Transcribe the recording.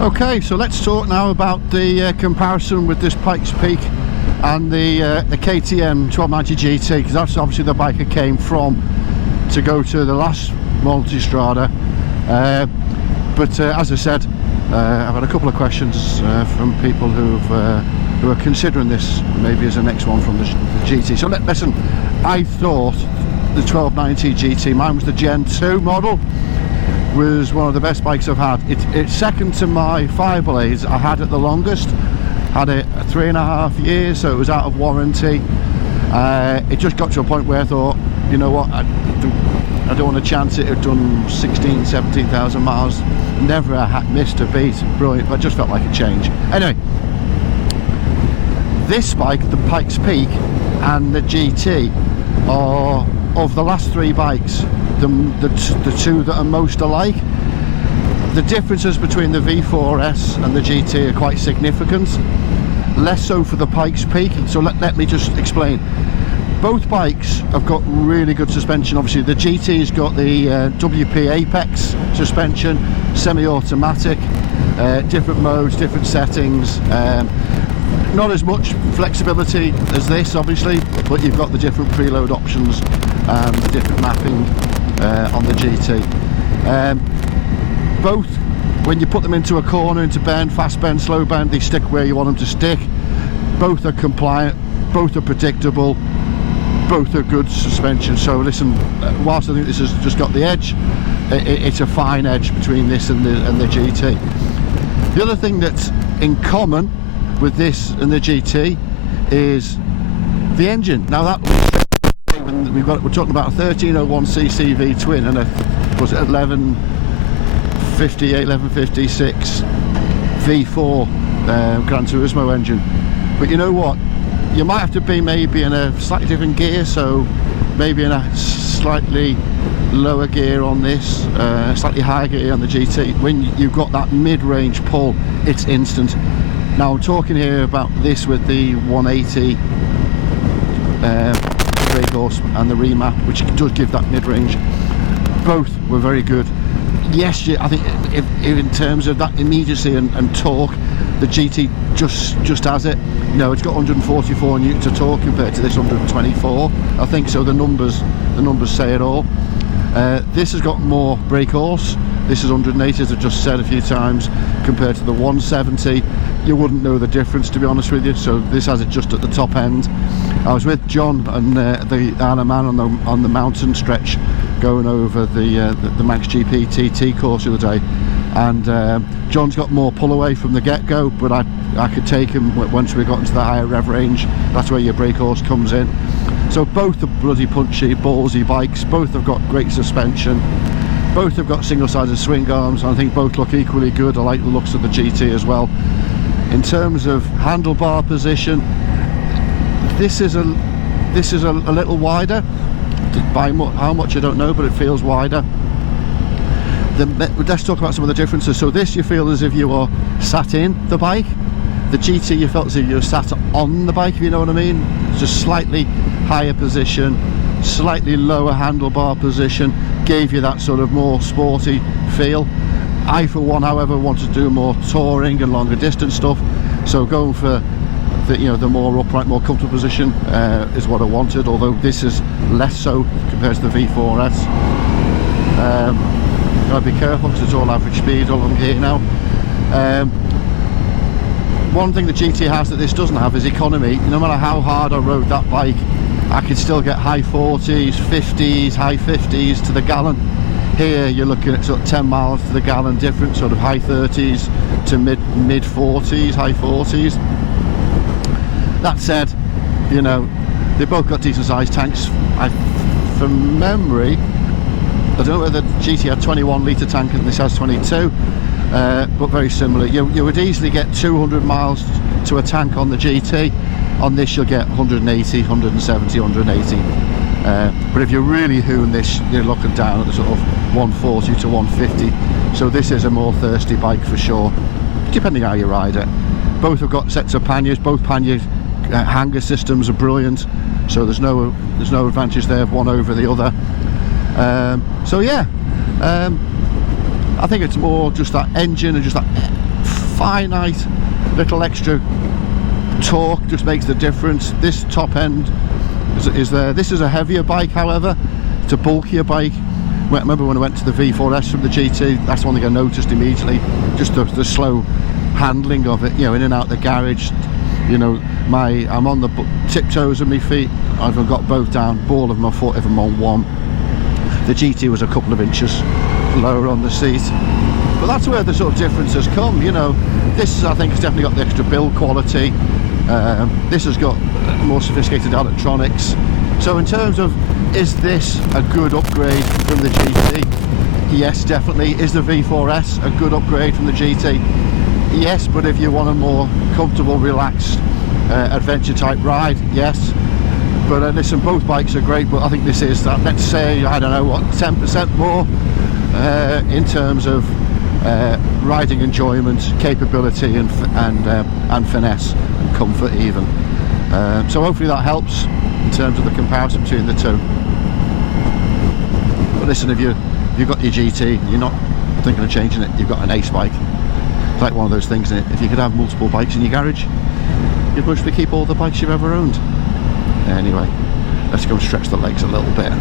Okay, so let's talk now about the comparison with this Pikes Peak and the KTM 1290 GT, because that's obviously the bike I came from to go to the last Multistrada. But as I said, I've had a couple of questions from people who are considering this maybe as the next one from the GT. So listen, I thought the 1290 GT, mine was the Gen 2 model, was one of the best bikes I've had. It's second to my Fireblades. I had it the longest, had it 3.5 years, so it was out of warranty. It just got to a point where I thought, you know what, I don't want to chance it. I'd done 17,000 miles, never missed a beat, brilliant, but I just felt like a change. Anyway, this bike, the Pikes Peak and the GT, are of the last three bikes the two that are most alike. The differences between the V4S and the GT are quite significant, less so for the Pikes Peak. So let me just explain. Both bikes have got really good suspension. Obviously the GT's got the WP Apex suspension, semi-automatic, different modes, different settings, not as much flexibility as this obviously, but you've got the different preload options and the different mapping on the GT. Both, when you put them into a corner, into bend, fast bend, slow bend, they stick where you want them to stick. Both are compliant, both are predictable, both are good suspension. So listen, whilst I think this has just got the edge, it's a fine edge between this and the GT. The other thing that's in common with this and the GT is the engine. Now that we're talking about a 1301cc V twin and a 1156 V4 Gran Turismo engine. But you know what? You might have to be maybe in a slightly different gear, so maybe in a slightly lower gear on this, slightly higher gear on the GT. When you've got that mid-range pull, it's instant. Now I'm talking here about this with the 180 brake horse and the remap, which does give that mid-range. Both were very good. Yes, I think if in terms of that immediacy and torque, the GT just has it. You know, it's got 144 newtons of torque compared to this 124. I think so. The numbers say it all. This has got more brake horse. This is 180, as I've just said a few times, compared to the 170. You wouldn't know the difference, to be honest with you. So this has it just at the top end. I was with John and the Isle of Man on the mountain stretch, going over the Max GP TT course the other day, and John's got more pull away from the get-go, but I could take him once we got into the higher rev range. That's where your brake horse comes in. So both are bloody punchy, ballsy bikes. Both have got great suspension. Both have got single-sided swing arms. I think both look equally good. I like the looks of the GT as well. In terms of handlebar position, this is a little wider. By how much I don't know, but it feels wider. Let's talk about some of the differences. So this, you feel as if you are sat in the bike. The GT, you felt as if you were sat on the bike, if you know what I mean. It's just slightly higher position, slightly lower handlebar position, gave you that sort of more sporty feel. I, for one, however, wanted to do more touring and longer distance stuff, so going for the more upright, more comfortable position is what I wanted, although this is less so compared to the V4S. Gotta be careful because it's all average speed, all I'm here now. One thing the GT has that this doesn't have is economy. No matter how hard I rode that bike, I could still get high 40s, 50s, high 50s to the gallon. Here you're looking at sort of 10 miles to the gallon difference, sort of high 30s to mid 40s, high 40s. That said, you know, they both got decent sized tanks. From memory, I don't know whether the GT had 21 litre tank and this has 22, but very similar. You would easily get 200 miles to a tank on the GT. On this you'll get 180, 170, 180. But if you really hoon this, you're looking down at the sort of 140 to 150. So this is a more thirsty bike for sure, depending how you ride it. Both have got sets of panniers. Both pannier hanger systems are brilliant, so there's no advantage there of one over the other. So yeah, I think it's more just that engine and just that finite little extra torque just makes the difference. This top end is there. This is a heavier bike, however. It's a bulkier bike. I remember when I went to the V4S from the GT, that's one thing I noticed immediately, just the slow handling of it, you know, in and out the garage. You know, I'm on the tiptoes of my feet. I've got both down, ball of my foot if I'm on one. The GT was a couple of inches lower on the seat, but that's where the sort of differences come. You know, this I think has definitely got the extra build quality. This has got more sophisticated electronics. So in terms of, is this a good upgrade from the GT? Yes, definitely. Is the V4S a good upgrade from the GT? Yes, but if you want a more comfortable, relaxed adventure type ride, yes. But listen, both bikes are great, but I think this is that, let's say, I don't know what, 10% more in terms of riding enjoyment, capability, and finesse and comfort even. So hopefully that helps in terms of the comparison between the two. But listen, if you've got your GT, you're not thinking of changing it, you've got an ace bike. It's like one of those things, isn't it? If you could have multiple bikes in your garage, you'd mostly keep all the bikes you've ever owned. Anyway, let's go and stretch the legs a little bit.